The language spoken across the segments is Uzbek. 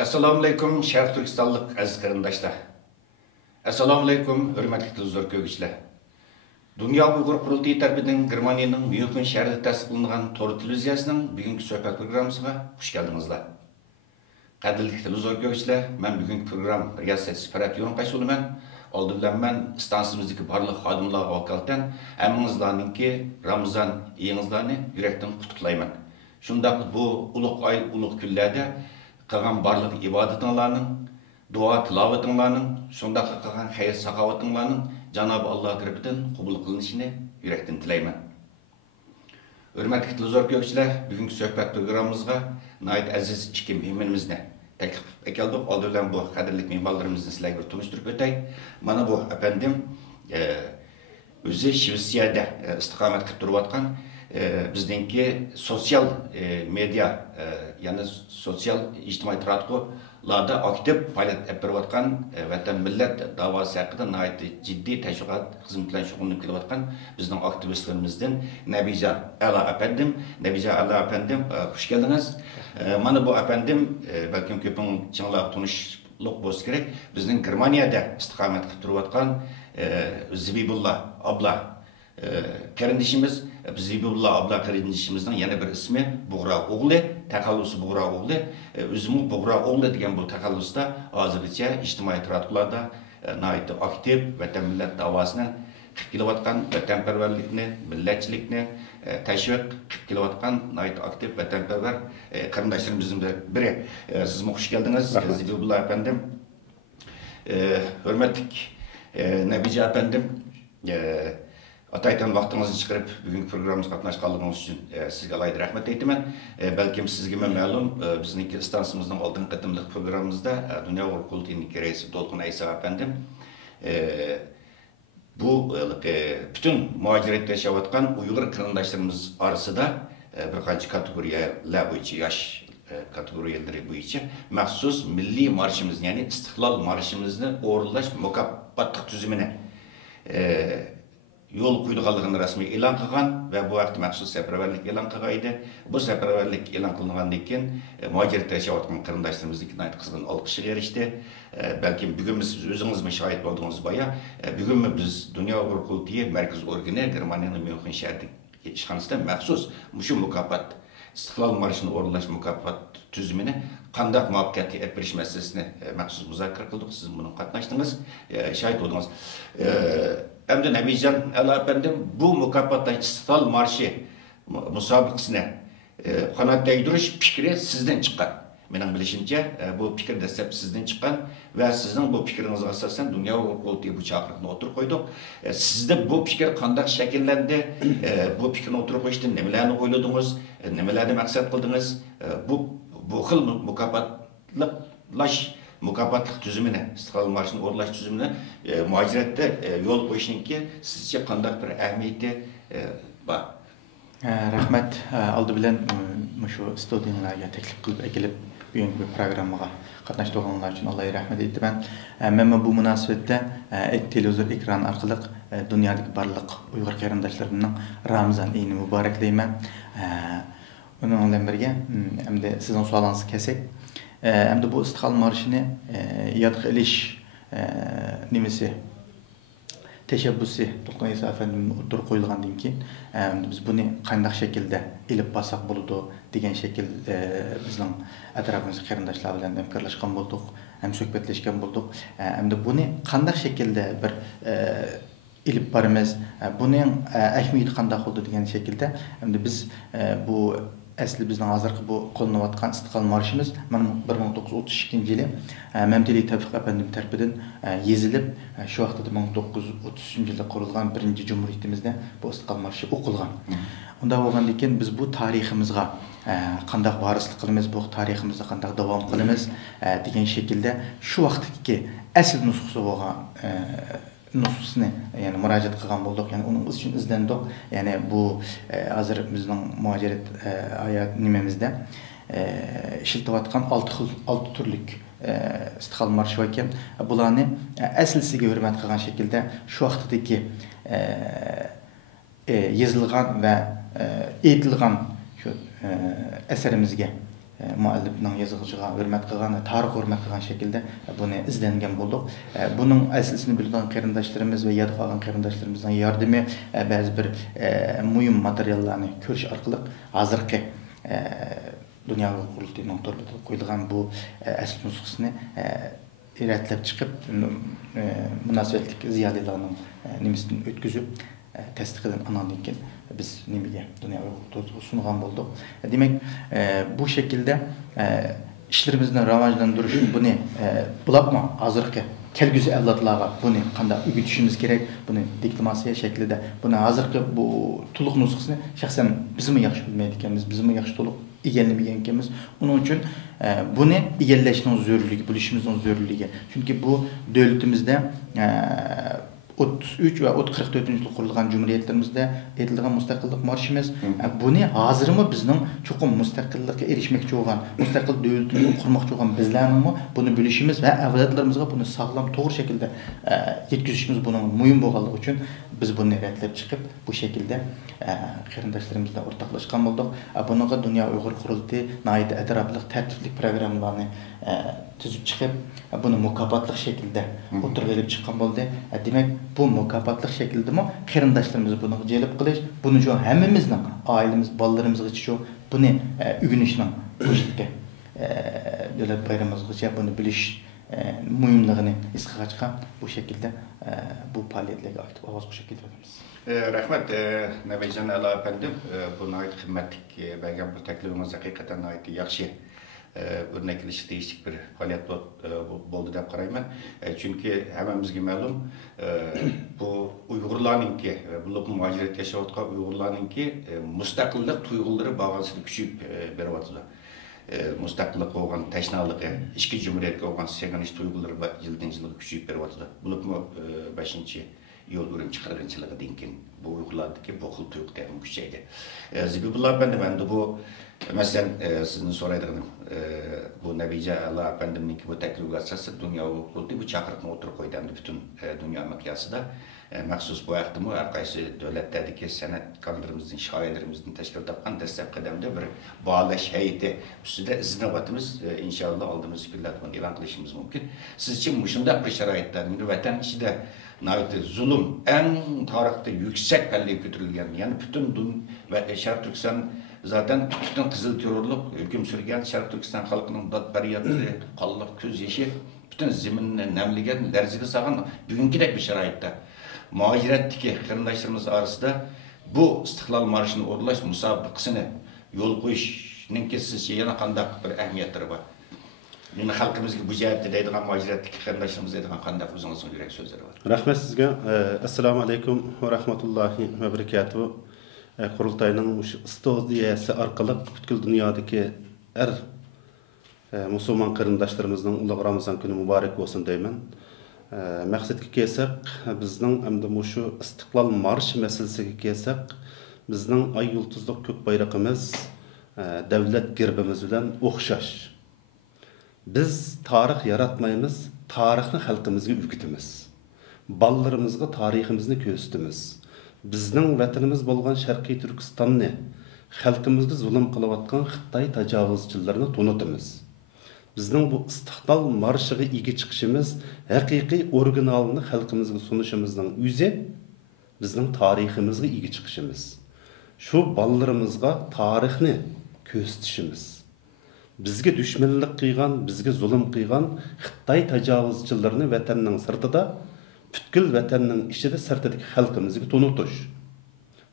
Assalamu alaikum, Şərq Türkistanlıq əziz qarindaşlar. Assalamu alaikum, hörmətli televizor görgüçülər. Dünya Uyğur Qurultayı tərəfindən Germaniyanın München şəhərində təsdiqlənən Tor televiziyasının bugünkü söhbət proqramımıza xoş gəldinizlər. Qədirli televizor görgüçülər, mən bugünkü proqram riyasətçisi Fərat Yo'nqaş olaman. Oldu bilan mən stansiyamizdagi barliq xodimlarga vakolatən hammangizlarningki Ramazon oyingizlarni yurakdan qutlayman. Shundaq bu ulug' oy, ulug' kunlarda qilgan barliq ibodatinglarning, duo tilovatinglarning, shundaq qilgan xayr saxovatinglarning Janob Alloh tarafidan qabul qilinishini yurakdan tilayman. Hurmatli televizor ko'ruvchilar, bugungi suhbat programmamizga nihoyat aziz ikki mehmonimizni taklif etildik. Oldi bilan bu qadrli mehmonlarimizni sizlarga tanishtirib o'tay. Mana bu efendim o'zi Shvetsiyada istiqomat qilib turayotgan bizdeki sosyal medya yani sosyal ictimai taraqqilarda aktif faaliyet yapıp beriyotgan vatan millet davası hakkında nihayet ciddi teşviqat hizmetlerine şug'ullanib kelayotgan bizning aktivistlerimizden Nebijan Ala efendim, hoş geldiniz. Mana bu efendim belki köpün çınlaq tanışlık bo'lsa kerak. Bizning Germaniyada istiqomat qilib turayotgan Zibibullah abla karindişimiz, Zibibullah abla karindişimizden yana bir ismi Buğra oğlu, takallusu Buğra oğlu. Özümü Buğra oğlu degan bu takallusda hozirgacha ijtimoiy taraqqilarda nihoyat aktiv vatan millat davosini qilib kelayotgan, vatanparvarlikni, millatchilikni tashviq qilib kelayotgan nihoyat aktiv vatanparvar qarindoshlarimizning biri. Siz hoş geldiniz Zibibullah efendim. Hürmetli Nebica efendim. Ataydan vaxtınızı çıkarıp bugünkü programımızda qatnaşqanlığınız üçün sizге alayda rahmet aytaman. Belki sizге ma'lum bizningki istansiyamizning oldingi qatimliq programımızda Dünya Uyghur Qurultayı'nın reisi Dolqun Aysa efendim bu bütün muhaciratda yaşayotgan Uyghur qarindoshlarimiz orasida bir qancha kategoriyalar bo'yicha yosh kategoriyalari bo'yicha maxsus milliy marshimiz, ya'ni istiqlol marshimizni o'rinlash mukofotlik tuzumini yol qo'yilganligini rasmiy e'lon qilgan va bu vaqtda maxsus safarbarlik e'lon qilgan edi. Bu safarbarlik e'lon qilingandan keyin muhojiratda yashayotgan qarindoshlarimizniki nihoyat qizg'in olqishga erishdi. Balki bugun siz o'zingizmi shohid bo'ldingiz boya. Bugun biz Dünya Uyghur Qurultayı markaziy organi Germaniyaning München shahridagi ishxonasida maxsus shu mukofot istiqlol marshini o'rinlash mukofot tuzumini qanday muvaffaqiyatli olib berish masalasini maxsus muzokara qildik. Siz buni qatnashdingiz, shohid bo'ldingiz. Hem de Nebijan Ala efendim bu mukafotdan istiqlol marşı musobaqasini qanot yaydirish fikri sizden chiqqan. Mening bilishimcha bu fikr dastlab sizden chiqqan va sizning bu fikringizga asosan Dünya Uyghur Qurultayı bu chaqiriqni o'tirib qo'ydik. Sizda bu fikr qanday shakllandi? Bu fikrni o'tirib qo'yishdan nimalarni o'yladingiz? Nimalarni maqsad qildingiz? Bu xil mukofotlash mukofotlik tuzumini, istiqlol marshini o'rinlash tuzumini muhojiratda yo'l qo'yishninki sizcha qanday bir ahamiyati bor? Rahmat, oldi bilan shu studiyanglarga taklif qilib kelib bugungi programmaga qatnashganlar uchun Allohga rahmat aytaman. Men bu munosabatda televizor ekrani orqali dunyodagi barliq Uyg'ur qarindoshlarimning Ramazon oyini muboraklayman. Uning bilan birga hamda sizning savolingizni kelsak, hamda bu istiqlol marshini yodga ilish nimasi teşebbüsü Dolqun Aysa efendim o'tirib qo'yilgandan keyin biz buni qanday shaklda ilib borsak bo'ladi degan shakl bizning atrofimizda qarindoshlar bilan hamkorlashgan bo'ldik, ham suhbatlashgan bo'ldik. Hamda buni qanday shaklda bir ilib boramiz, buning ahamiyati qanday bo'ldi degan shaklda hamda biz bu asli bizning hozirgi bu qo'llanayotgan istiqlol marshimiz 1932 yili Mamteli Tevfik efendim tarafidan yezilib, shu vaqtda 1933 yilda qurilgan birinchi jumhuriyatimizda bu istiqlol marshi o'qilgan. Unda bo'lgandan keyin biz bu tariximizga qanday varislik qilamiz, bu tariximizni qanday davom qilamiz degan shaklda shu vaqtdagi asl nusxasi bo'lgan nusxasini yani murojaat qilgan bo'ldik, yani uning uchun izlandik. Yani bu hozir bizning muhojirat hayot nimamizda ishlatayotgan 6 turlik istiqlol marshi ekan, bularni aslisiga hurmat qilgan shaklda shu vaqtdagi yozilgan va aytilgan shu asarimizga muallifning yozg'ichiga hurmat qilgan, tarix hurmat qilgan shaklda buni izlangan bo'ldik. Buning aslini bilgan qarindoshlarimiz va yod qolgan qarindoshlarimizning yordami ba'zi bir muhim materiallarni ko'rish orqali hozirgi Dünya Qurultayıning to'rida qo'yilgan bu asl nusxasini iratlab chiqib, munosabatlik ziyolilarning nimasidan o'tkazib, tasdiqlagan andan keyin biz nimaga Dünya Qurultayıga sungan bo'ldik. Demak, bu shaklda ishlarimizni rivojlantirish buni bulaqma hozirgi kelgusi avlodlarga buni qanday o'rgatishimiz kerak, buni diplomatiya shaklida, buni hozirgi bu to'liq nusxasini shaxsan bizmi yaxshi bilmaydi ekanmiz, bizmi yaxshi to'liq egallamagan ekanmiz. Uning uchun buni egallashning zarurligi, bilishimizning zarurligi. Chunki bu davlatimizda 33 va 44-yil qurilgan jumhuriyatlarimizda aytilgan mustaqillik marshimiz. Buni hozirmi bizning cho'qim mustaqillikka erishmoqchi bo'lgan, mustaqil davlatimizni qurmoqchi bo'lgan bizlarning buni bilishimiz va avlodlarimizga buni sog'lom, to'g'ri shaklda yetkazishimiz buning muhim bo'lganligi uchun biz buni rivojlantirib chiqib, bu shaklda qarindoshlarimizla o'rtoqlashgan bo'ldik. Bunga Dunyo Uyg'ur Qurultayi nihoyat atrofli, tartibli programmalarni tuzib chiqib, buni mukofotli shaklda o'tirib olib chiqqan bo'ldi. Demak, bu mukofotli shakldami qarindoshlarimizni buni jalb qilish, buni uchun hammamizning oilamiz, bolalarimizgacha buni o'rganishning qo'shilgan davlat bayramimizgacha buni bilish muhimligini his qilishga bu shaklda bu faoliyatlarga aktiv ovoz qo'shib ketamiz. Rahmat Nabijan Ala efendim, bu nihayet himmetlik belki bu teklifimiz hakikaten nihayet yaxshi örnekleşik değişik bir faaliyet oldu deb qarayman. Çünkü hammamizga ma'lum bu Uyg'urlarninki, bu muhaciret yaşayotgan Uyg'urlarninki mustaqillik tuyg'ulari bag'asida kuchayib beryapti. Mustaqillik bo'lgan tashnaligi, ichki jumhuriyatga bo'lgan seginish tuyg'ulari yildan yilga kuchayib beryapti. Bu 5-iyul Urumchi qirg'inchiligidan keyin bu Uyg'urlardagi bu xil tuyg'u ham kuchaydi. Zibullah efendim, endi bu mesela sizin soraydıqdım, bu Nabijan Ala efendimninki bu teklifga asosan Dünya Qurultayı bu chaqiriqni o'tirib qo'ydi bütün dünya miqyosida. Maxsus bu vaqtda har qaysi davlatlardagi san'atkorlarimizning, shoirlarimizning tashkil topgan dastlab qadamda bir bağlash hay'ati ustida izlanyapmiz. İnşallah aldığımız kunlarda bunu e'lon qilishimiz mumkin. Sizcha shunday bir sharoitda vatan ichida zulm en tarixda yuksak pallaga ko'tarilgan, ya'ni bütün ve Sharq Turkiston zaten bütün Kızıl terörlük hüküm sürgen Şarkı Türkistan halkının dad bariyatları, qalliq ko'z yeşi, bütün zeminini nemligen, lerziga sağın bugünkidek bir şarayitda muhaciratdagi qarindoshlarimiz orasida bu istiqlol marshini o'rlash musobaqasini yo'l qo'yishning sizcha yana qanday bir ahamiyatlari bor? Meni xalqimizga bu jihatda deydigan muhaciratdagi qarindoshlarimiz deydigan qanday o'zingizning yurak so'zlari bor? Rahmat sizga. Assalomu alaykum va rahmatullohi va barakatuh. Qurultayning studiyasi orqali butkul dunyodagi musulmon qarindoshlarimizning ulug' Ramazon kuni muborak bo'lsin deyman. Maqsadga kelsak, bizning hamda shu istiqlol marshi masalasiga kelsak, bizning ay yulduzli ko'k bayrog'imiz davlat gerbimiz bilan o'xshash. Biz tarix yaratmaymiz, tarixni xalqimizga o'rgatamiz. Balalarimizga tariximizni ko'rsatamiz. Bizning vatanimiz bo'lgan Sharqiy Turkistonni xalqimizga zulm qilayotgan Xitoy tajovuzchilarini tunutamiz. Bizning bu istiqlol marshiga ega chiqishimiz, haqiqiy originalini xalqimizga sunishimizning o'zi bizning tariximizga ega chiqishimiz. Shu balalarimizga tarixni ko'rsatishimiz. Bizga dushmanlik qilgan, bizga zulm qilgan Xitoy tajovuzchilarini vatanning sirtida, butkul vatanning ichida sirtidagi xalqimizga tunutish.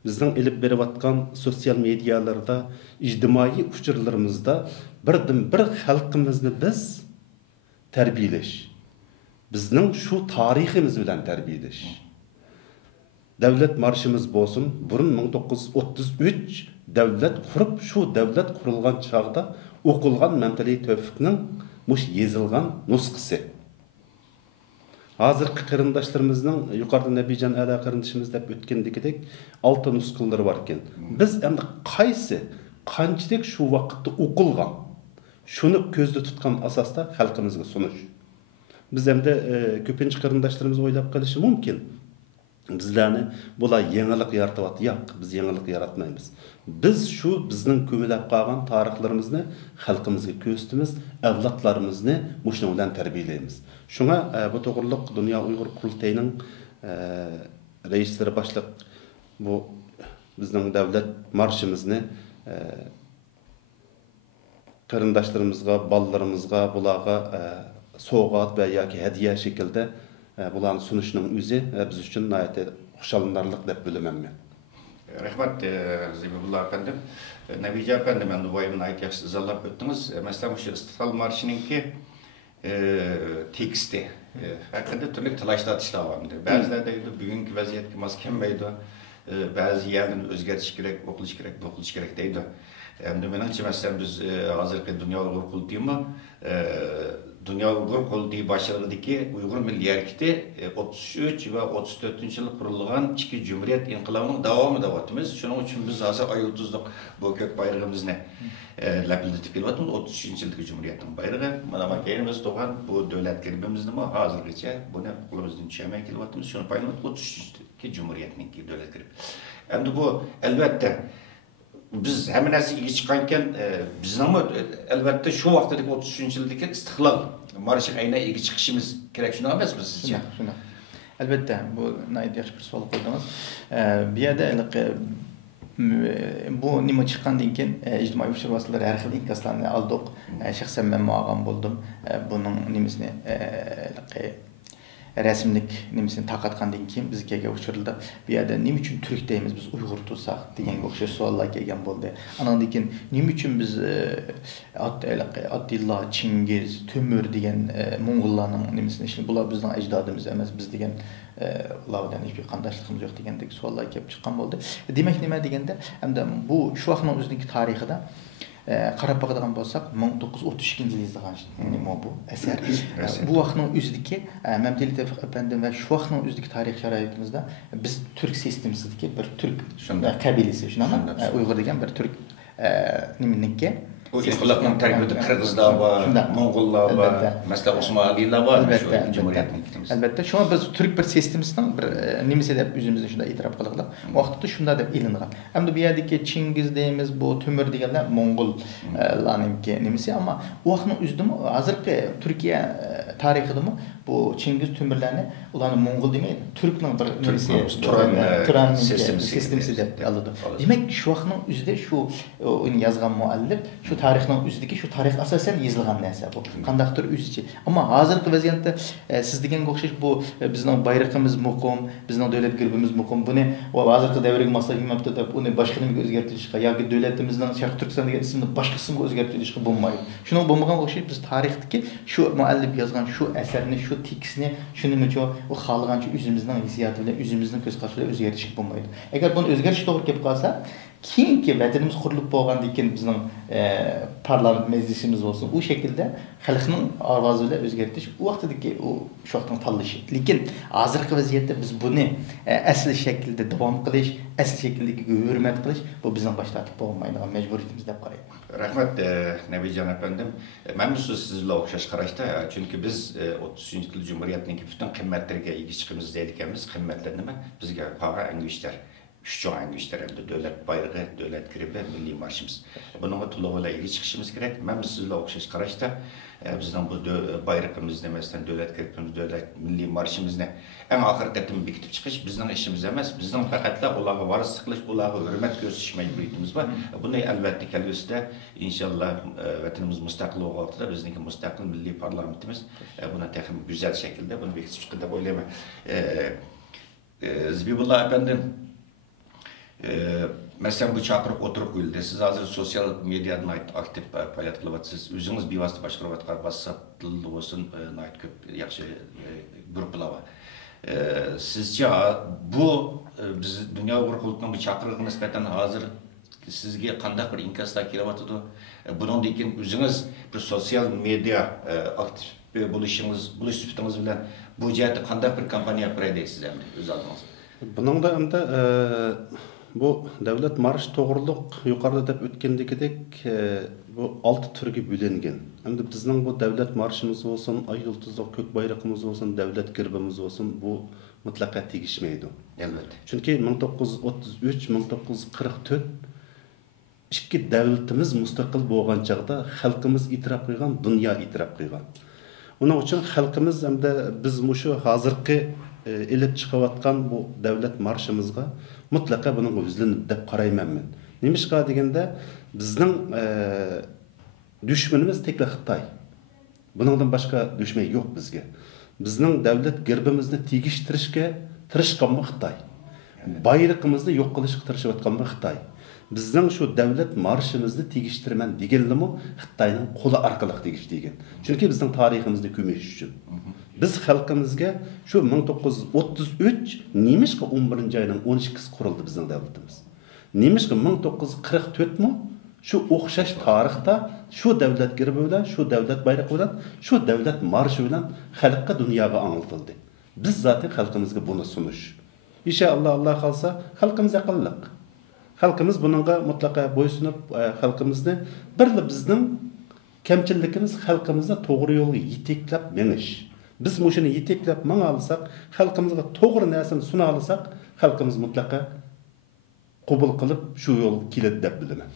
Bizning elib berayotgan sosyal medialarda, ijtimoiy uchurlarimizda birdan-bir xalqimizni biz tarbiyalash. Bizning shu tariximiz bilan tarbiyalash. Davlat marshimiz bo'lsin, burun 1933 davlat qurib, shu davlat qurilgan chaqda o'qilgan Mamtali Tevfikning mush yezilgan nusxasi. Hozirgi qarindoshlarimizning yuqorida Nabijan Ala qarindishimiz deb o'tgandagidek 6 nusxalari bor ekan. Biz endi qaysi qanchalik shu vaqtda o'qilgan, shuni ko'zda tutgan asosda xalqimizga sunish. Biz endi ko'pincha qarindoshlarimiz o'ylab qolishi mumkin. Bizlarni bular yangilik yaratyapti. Yo'q, biz yangilik yaratmaymiz. Biz shu bizning ko'milab qolgan tarixlarimizni xalqimizga ko'rsatamiz, avlodlarimizni mushun bilan tarbiyalaymiz. Shunga bu to'g'riliq Dunyo Uyg'ur qurultayining raislari boshliq bu bizning davlat marshimizni qarindoshlarimizga, balalarimizga, bularga sovg'at va yoki hadiya shaklida bularni sunishning o'zi biz uchun xushallanarlik deb bilaman men. Rahmat Zibullah efendim. Nebice efendim, ben de bu ayımın ait yaxşı izallap öttünüz. Mesela şu İstiklal Marşı'nınki teksti. Hakikaten türlü tılaşlatışlar var. Bazıları deydi, bugünkü vaziyetki maskenmeydi. Bazı yerlerini özgertiş gerek, okuluş gerek, okuluş gerek deydi. Hem menimce mesela biz hazırki Dünya Uygur Kurultayı'mı Dünya Uygur Kurultayı başlarındaki Uygur Milli Hareketi 33 ve 34. yılı kurulgan iki Cumhuriyet İnkılabının devamı da vatımız. Şunun için biz hazır ay 30'luk bu kök bayrağımızı lapildetip geliyoruz. 33. yıldaki Cumhuriyet'in bayrağı. Bana bakayımız doğan bu devlet gribimizde mi hazır geçe bunu kulumuzdan çömeye geliyoruz. Şunu paylaşıyoruz 33. Cumhuriyet'in devlet gribi. Hem de bu elbette biz hemen nasıl iyi çıkarken biz ama elbette şu vaktdeki 33. yıldaki istiklal marşı ayına iyi çıkışımız gerek şunu olmaz mı sizce? Şuna. Elbette bu nayit yaxşı bir sual koydunuz. Bir yerde bu nima çıkandan keyin ijtimoiy uçur vositalar har xil inkaslarni aldık. Şahsen men muagam buldum. Bunun nimasini resimlik nimasini taqatgandan keyin bizga uçurildi. Bu yerda nima uchun turk deymiz biz uyg'ur tursak degan o'xshash savollar kelgan bo'ldi. Andan keyin nima uchun biz Atilla, Chingiz, Temur degan Mo'ng'ullarning nimasini ishni bular bizning ajdodimiz emas, biz degan ulardan hiçbir qandoshligimiz yo'q degandek savollar kelib chiqqan bo'ldi. Demak nima deganda, hamda bu shu vaqtning o'zidagi tarixida qarab bakadigan bo'lsak 1932 yil yozilgan nima bu asar. Bu vaqtning o'zidagi Mamteli Tevfik efendim ve şu vaqtning o'zidagi tarix sharoitimizda biz turk sistemasidagi bir turk qabilasi, shunaqa Uyg'ur degan bir turk nimaniki o inqilobning tarkibida Qirg'izlar var, Mo'ng'ullar var, mesela Osmonlilar var. Albatta, shuna biz turk bir sistemasining bir nimasi deb o'zimizga shunday e'tirof qildik. Vaqtida shunda deb ilingan. Hamda bu yerdagi Chingiz deymiz, bu Temur deganlar Mo'ng'ullarninki nimasi, ammo u vaqtning o'zida hozirgi Turkiya tarixidami bu Chingiz Temurlarni ularni Mo'ng'ul demaydi, turkning bir nimasi, Turan sistemasi deb oladi. Demak, shu vaqtning o'zida shu uni yozgan muallif shu tarixning o'zidagi shu tarix asosan yozilgan narsa bu. Qandaqdir o'zicha. Ammo hozirgi vaziyatda siz deganga o'xshash bu bizning bayrog'imiz muqim, bizning davlat girbimiz muqim. Buni hozirgi davrga moslashmabdi deb uni boshqa nimaga o'zgartirishga yoki davlatimizning Sharq Turkiston degan ismini boshqa ismga o'zgartirishga bo'lmaydi. Shuning bo'lmagan o'xshash biz tarixdagi shu muallif yozgan shu asarni, shu tekstni shuning uchun u xohlagancha o'zimizning hissiyoti bilan, o'zimizning ko'z qarashida o'zgartirishga bo'lmaydi. Agar buni o'zgartirish to'g'ri kelib qolsa, keyingi vatanimiz qurilib bo'lgandan keyin bizning parlament meclisimiz olsun. O şekilde xalqning ovozini o'zgartirish u vaqtdagi shu vaqtning tanlashi. Lekin hozirgi vaziyatda biz buni asl shaklda davom qilish, asl shaklidagi hurmat qilish bu bizning boshlatib bo'lmaydigan majburiyatimiz deb qarayman. Rahmat Nebican efendim. Ben bu sizle o'xshash qarashda, çünkü biz 33. yıl Cumhuriyet'teki bütün qimmatlarga ega chiqimiz deydiganmiz. Qimmatlar nima? Bizga qara angishlar. Üç çoğun angişler hem de devlet bayrağı, devlet gribi, milli marşımız. Bununla tuluğuyla ilgi çıkışımız gerek. Ben sizle okşaş karışta bizden bu bayrağımız demesinden devlet gribimiz, devlet milli marşımız ne? En ahirkatını bekitip çıkış bizden işimiz emez. Bizden fakat da olağı varız sıkılış, olağı hürmet gösterişme mecburiyetimiz var. Bunu elbette kelbisi de inşallah vatanımız müstakil oldu da bizdeki müstakil milli parlamentimiz buna tekrar güzel şekilde bunu bekitip çıkıda boylama. Zibullah efendim. Mesela bu çakırıp oturup öldü. Siz hazır sosyal medyadan aktif faaliyet kılıvatsınız. Özünüz bir vasıta başqaruvatqar WhatsApp-lı olsun, köp yaxşı gruplar var. Sizce bu biz Dünya Uygur Kurultayı'nın bu çakırığı nispeten hazır sizge qandaq bir inkaslar kelyapti? Bundan keyin özünüz bir sosyal medya aktif bo'lishingizsifatingiz bilan bu jihatda qandaq bir kampaniya qilasiz endi o'z oldingizga? Bunun da bu devlet marş to'g'riliq yuqorida deb o'tgandagidek bu 6 turga bo'lingan. Hamda bizning bu devlet marşımız olsun, ay yıldızlı kök bayrağımız olsun, devlet girbimiz olsun, bu mutlaka tegishmaydi. Elbette. Chunki 1933-1944 ikki davlatimiz mustaqil bo'lgan chaqda xalqimiz e'tirof qilgan, dunyo e'tirof qilgan. Uning uchun xalqimiz hamda biz mushu hozirgi elib chiqayotgan bu davlat marshimizga mutlaka buning o'zlanib deb qarayman men. Nimishqa deganda bizning düşmanımız tekrar Xitoy. Buningdan boshqa düşman yo'q bizga. Bizning davlat gerbimizni tegishtirishga tirishgan Xitoy. Bayrog'imizni yo'q qilishga tirishayotgan Xitoy. Bizning shu davlat marshimizni tegishtirman deganlimi Xitoyning qo'li orqali tegishtirgan. Chunki bizning tariximizni ko'mish uchun. Biz xalqimizga shu 1933 nemishqa 11-oyning 12-si qurildi bizning davlatimiz. Nemishqa 1944 mi? Şu o'xshash tarixda shu davlat gerbi bilan, shu davlat bayrog'i bilan, shu davlat marshi bilan xalqqa dunyoga angltildi. Biz zaten xalqimizga buni sunish. İnşallah Allah qalsa xalqimiz aqlliq. Xalqimiz buningga mutlaqo bo'ysunib, xalqimizni birli bizning kamchilikimiz xalqimizni to'g'ri yo'lga yetaklab menish. Biz mushuni yetaklab manga olsak, xalqimizga to'g'ri narsani suna olsak, xalqimiz mutlaqo qabul qilib shu yo'l keladi deb bilaman.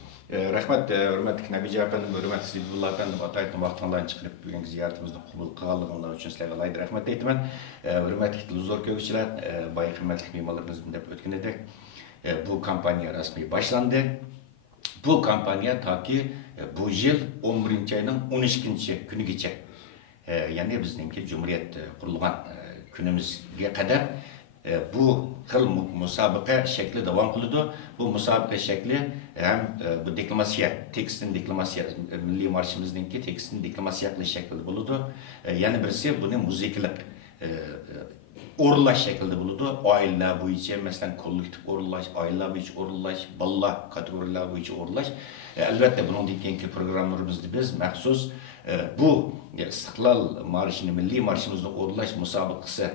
Rahmat, hürmetli Nabici efendim, hürmetli Sibullah efendim, ataytın vaxtından çıkıp bugün ziyaretimizde qabul qilganliginglar uchun sizlarga alayda rahmat aytaman. Hürmetli Tiluzor Kökçiler, bayı hürmetli mimarlarımızın deb o'tgan edik. Bu kampanya rasmiy başlandı. Bu kampanya ta ki bu yıl 11-oyning 12-chi kunigacha, ya'ni bizningki Cumhuriyet qurilgan kunimizga qadar bu xil musobaqa shakli davom qiladi. Bu musobaqa shakli ham bu deklamatsiya, tekstin deklamatsiya, milliy marshimizningki tekstin deklamatsiya qilish shaklida bo'ladi. Yana birisi buni muzikalik o'rinlash shaklida bo'ladi. Oilalar bo'yicha, masalan, kollektiv o'rinlash, oilalar bo'yicha o'rinlash, bolalar kategoriyalar bo'yicha o'rinlash. Albatta buningdan keyingi programmalarimizda biz maxsus bu istiqlol marshini, milliy marshimizni o'rinlash musobaqasi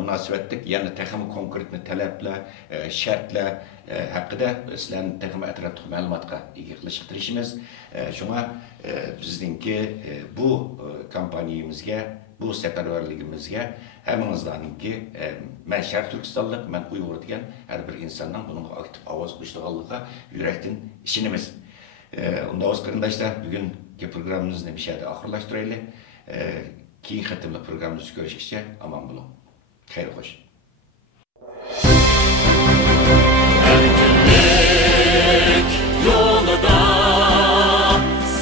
münasebetlik, yani texmi konkretni talablar, shartlar haqida sizlarni texmi atrofli ma'lumotga ega qilishga tirishimiz. Shunga bizningki bu kompaniyamizga, bu safarbarligimizga hammangizlarningki men Sharq Turkistonlik, men Uyg'ur degan har bir insonning bunga aktiv ovoz qo'shganligiga yurakdan ishonamiz. Unda o'z qarindoshlar, bugungi programmamizni bir yerda oxirlashtiraylik. Keyin xatimli programmamizda ko'rishguncha omon bo'ling. Xeyr hoş. Erkinlik yolida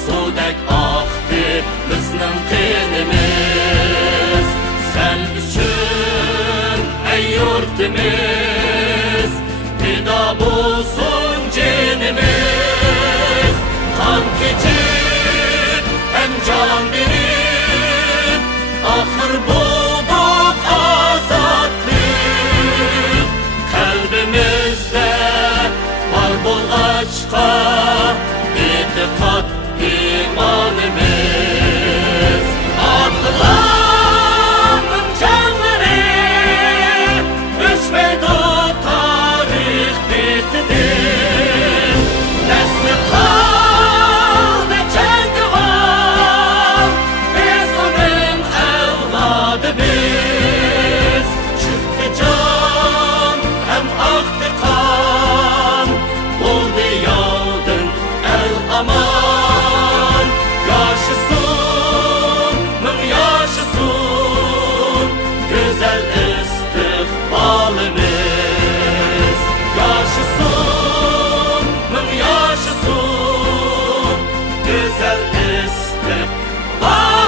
sudek aktı bizning qinimiz. Sen üçün ey yurtimiz, fida bo'lsin jinimiz. Qon kechib hem can berib, axir bulduk azatlık. Kalbimizde var bulgaçka itikat imanımız. Atılanın canları düşmedi tarih bitidir. Nesli kaldı cengivan, biz onun evladı biz. Çıktı can hem aktı kan, oldu yağdın el aman. Yaşasın, mın yaşasın, güzel istikbalimiz. Yaşasın, mın yaşasın, güzel istikbalimiz.